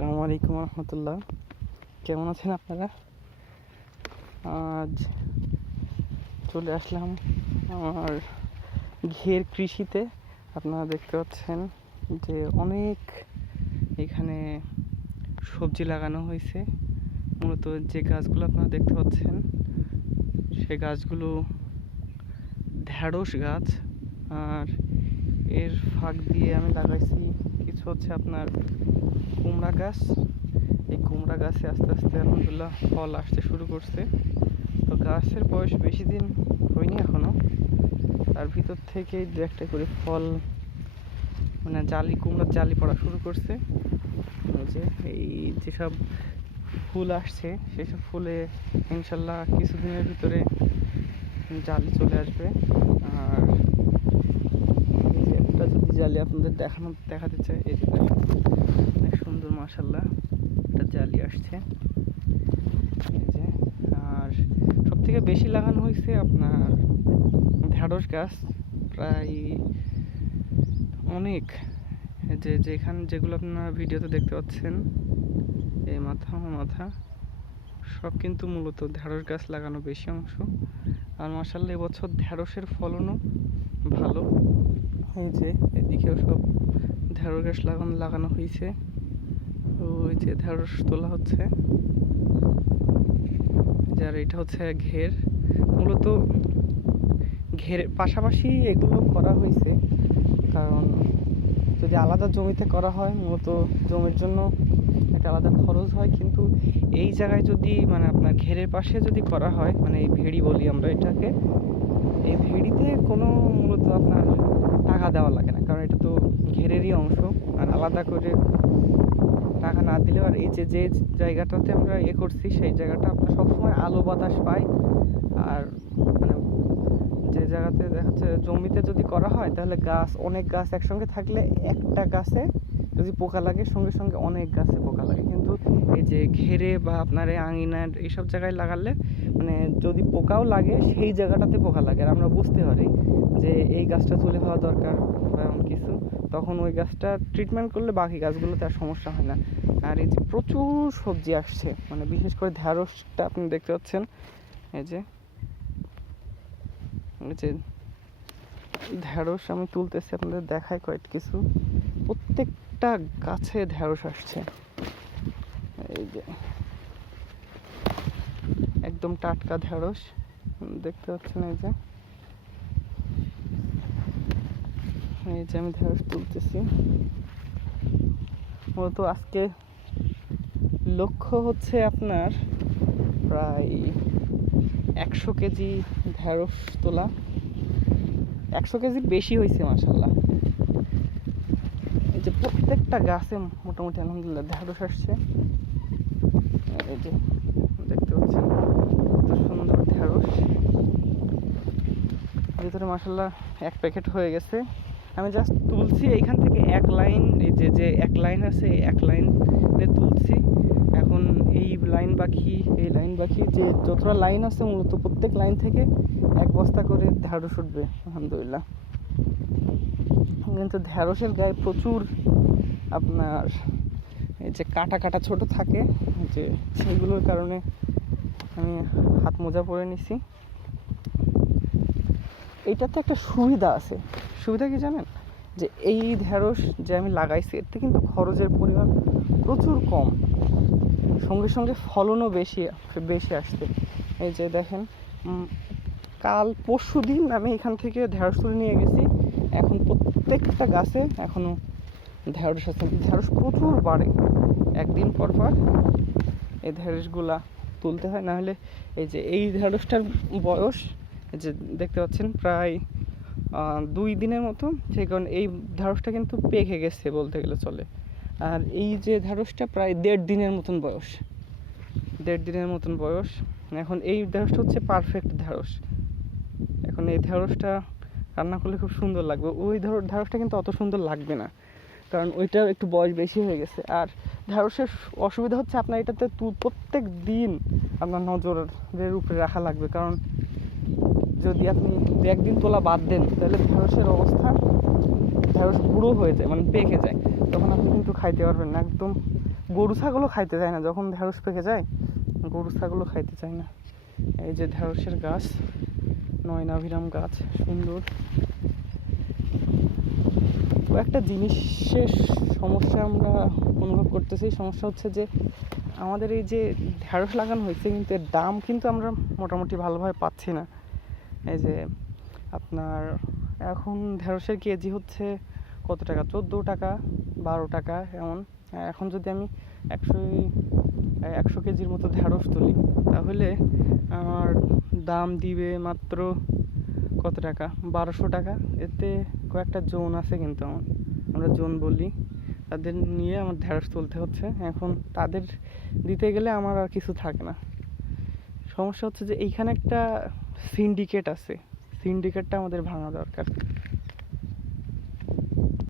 আসসালামু আলাইকুম রহমতুল্লাহ। কেমন আছেন আপনারা? আজ চলে আসলাম আমার ঘের কৃষিতে। আপনারা দেখতে পাচ্ছেন যে অনেক এখানে সবজি লাগানো হয়েছে। মূলত যে গাছগুলো আপনারা দেখতে পাচ্ছেন, সে গাছগুলো ঢ্যাঁড়স গাছ। আর এর ফাঁক দিয়ে আমি লাগাইছি, কিছু হচ্ছে আপনার কুমড়া গাছ। এই কুমড়া গাছে আস্তে আস্তে আলহামদুলিল্লাহ ফল আসতে শুরু করছে। তো গাছের বয়স বেশি দিন হয়নি এখনও। তার ভিতর থেকেই দু একটা করে ফল মানে জালি, কুমড়ার জালি পড়া শুরু করছে। যে, এই যেসব ফুল আসছে, সেসব ফুলে ইনশাল্লাহ কিছুদিনের ভিতরে জালি চলে আসবে। আর একটা যদি জালি আপনাদের দেখানো, দেখাতে চাই, এই যে সুন্দর মাসাল্লাহ একটা জালি আসছে। আর সব থেকে বেশি লাগানো হয়েছে আপনার ঢ্যাঁড়স গাছ, প্রায় অনেক। যে, যেখান, যেগুলো আপনারা ভিডিওতে দেখতে পাচ্ছেন, এই মাথা, আমার মাথা, সব কিন্তু মূলত ঢ্যাঁড়স গাছ লাগানো বেশি অংশ। আর মাসাল্লাহ এবছর ঢ্যাঁড়সের ফলনও ভালো। হয়েছে এদিকেও সব ঢ্যাঁড়স গাছ লাগানো লাগানো হয়েছে ওই যে ঢ্যাঁড়স তোলা হচ্ছে। যার এটা হচ্ছে ঘের। মূলত ঘের, পাশাপাশি এগুলো করা হয়েছে। কারণ যদি আলাদা জমিতে করা হয়, মূলত জমির জন্য একটা আলাদা খরচ হয়। কিন্তু এই জায়গায় যদি মানে আপনার ঘেরের পাশে যদি করা হয় মানে এই ভেড়ি বলি আমরা এটাকে, এই ভেড়িতে কোনো মূলত আপনার টাকা দেওয়া লাগে না। কারণ এটা তো ঘেরেরই অংশ। আর আলাদা করে টাকা না দিলেও আর এই যে যে জায়গাটাতে আমরা এ করছি, সেই জায়গাটা আপনার সবসময় আলো বাতাস পাই। আর মানে যে জায়গাতে দেখা যাচ্ছে জমিতে যদি করা হয়, তাহলে গাছ, অনেক গাছ একসঙ্গে থাকলে একটা গাছে যদি পোকা লাগে, সঙ্গে সঙ্গে অনেক গাছে পোকা লাগে। কিন্তু এই যে ঘেরে বা আপনার এই আঙিনার এইসব জায়গায় লাগালে মানে যদি পোকাও লাগে, সেই জায়গাটাতে পোকা লাগে। আর আমরা বুঝতে পারি যে এই গাছটা তুলে হওয়া দরকার বা এমন কিছু, তখন ওই গাছটা ট্রিটমেন্ট করলে বাকি গাছগুলোতে আর সমস্যা হয় না। আর এই যে প্রচুর সবজি আসছে মানে বিশেষ করে ঢ্যাঁড়সটা আপনি দেখতে পাচ্ছেন। এই যে এই যে ঢ্যাঁড়স আমি তুলতেছি, আপনাদের দেখায় কয়েক কিছু। প্রত্যেকটা গাছে ঢ্যাঁড়স আসছে। এই যে। একদম টাটকা ঢ্যাঁড়স উম, দেখতে পাচ্ছেন এই যে। এই যে আমি ঢ্যাঁড়স তুলতেছি। মূলত আজকে লক্ষ্য হচ্ছে আপনার প্রায় একশো কেজি ঢ্যাঁড়স তোলা। একশো কেজি বেশি হয়েছে মাসাল্লাহ এই যে প্রত্যেকটা গাছে মোটামুটি আলহামদুলিল্লাহ ঢ্যাঁড়স আসছে। এই যে দেখতে পাচ্ছেন কত সুন্দর ঢ্যাঁড়স ভিতরে মাসাল্লাহ এক প্যাকেট হয়ে গেছে। আমি জাস্ট তুলছি এইখান থেকে এক লাইন, এই যে যে এক লাইন আছে এক লাইনে তুলছি। এখন এই লাইন বাকি, এই লাইন বাকি, যে যতটা লাইন আছে মূলত প্রত্যেক লাইন থেকে এক বস্তা করে ঢ্যাঁড়স উঠবে, আলহামদুলিল্লাহ। কিন্তু ঢ্যাঁড়সের গায়ে প্রচুর আপনার এই যে কাটা কাটা ছোট থাকে, যে সেগুলোর কারণে আমি হাত মোজা পরে নিছি। এইটাতে একটা সুবিধা আছে। সুবিধা কি জানেন? যে এই ঢ্যাঁড়স যে আমি লাগাইছি এতে কিন্তু খরচের পরিমাণ প্রচুর কম। সঙ্গে সঙ্গে ফলনও বেশি বেশি আসছে। এই যে দেখেন কাল পরশু দিন আমি এখান থেকে ঢ্যাঁড়স তুলে নিয়ে গেছি। এখন প্রত্যেকটা গাছে এখনও ঢ্যাঁড়স আছে। ঢ্যাঁড়স প্রচুর বাড়ে। একদিন পর পর এই ঢ্যাঁড়সগুলা তুলতে হয়। না হলে এই যে এই ঢ্যাঁড়সটার বয়স যে দেখতে পাচ্ছেন প্রায় দুই দিনের মতো। সেই কারণে এই ঢ্যাঁড়সটা কিন্তু পেকে গেছে বলতে গেলে চলে। আর এই যে ঢ্যাঁড়সটা প্রায় দেড় দিনের মতন বয়স। দেড় দিনের মতন বয়স। এখন এই ঢ্যাঁড়সটা হচ্ছে পারফেক্ট ঢ্যাঁড়স এখন এই ঢ্যাঁড়সটা রান্না করলে খুব সুন্দর লাগবে। ওই ধর, ঢ্যাঁড়সটা কিন্তু অত সুন্দর লাগবে না। কারণ ওইটার একটু বয়স বেশি হয়ে গেছে। আর ঢ্যাঁড়সের অসুবিধা হচ্ছে আপনার এটাতে প্রত্যেক দিন আপনার নজরের উপরে রাখা লাগবে। কারণ যদি আপনি দু, একদিন তোলা বাদ দেন, তাহলে ঢ্যাঁড়সের অবস্থা, ঢ্যাঁড়স বুড়ো হয়ে যায় মানে পেকে যায়। তখন আপনি কিন্তু খাইতে পারবেন না। একদম গরু ছাগলও খাইতে চায় না। যখন ঢেঁড়স পেকে যায়, গরু ছাগলও খাইতে চায় না। এই যে ঢেঁড়সের গাছ। নয়নাভিরাম গাছ, সুন্দর। কয়েকটা জিনিসের সমস্যা আমরা অনুভব করতেছি সমস্যা হচ্ছে যে আমাদের এই যে ঢেঁড়স লাগানো হয়েছে, কিন্তু এর দাম কিন্তু আমরা মোটামুটি ভালোভাবে পাচ্ছি না। এই যে আপনার এখন ঢেঁড়সের কেজি হচ্ছে কত টাকা? চোদ্দ টাকা, বারো টাকা এমন। এখন যদি আমি একশো একশো কেজির মতো ঢেঁড়স তুলি, তাহলে দাম দিবে মাত্র কত টাকা? বারোশো টাকা। এতে কয়েকটা জোন আছে কিন্তু আমার। আমরা জোন বলি। তাদের নিয়ে আমার ঢেঁড়স তুলতে হচ্ছে। এখন তাদের দিতে গেলে আমার আর কিছু থাকে না। সমস্যা হচ্ছে যে এইখানে একটা সিন্ডিকেট আছে। সিন্ডিকেটটা আমাদের ভাঙা দরকার।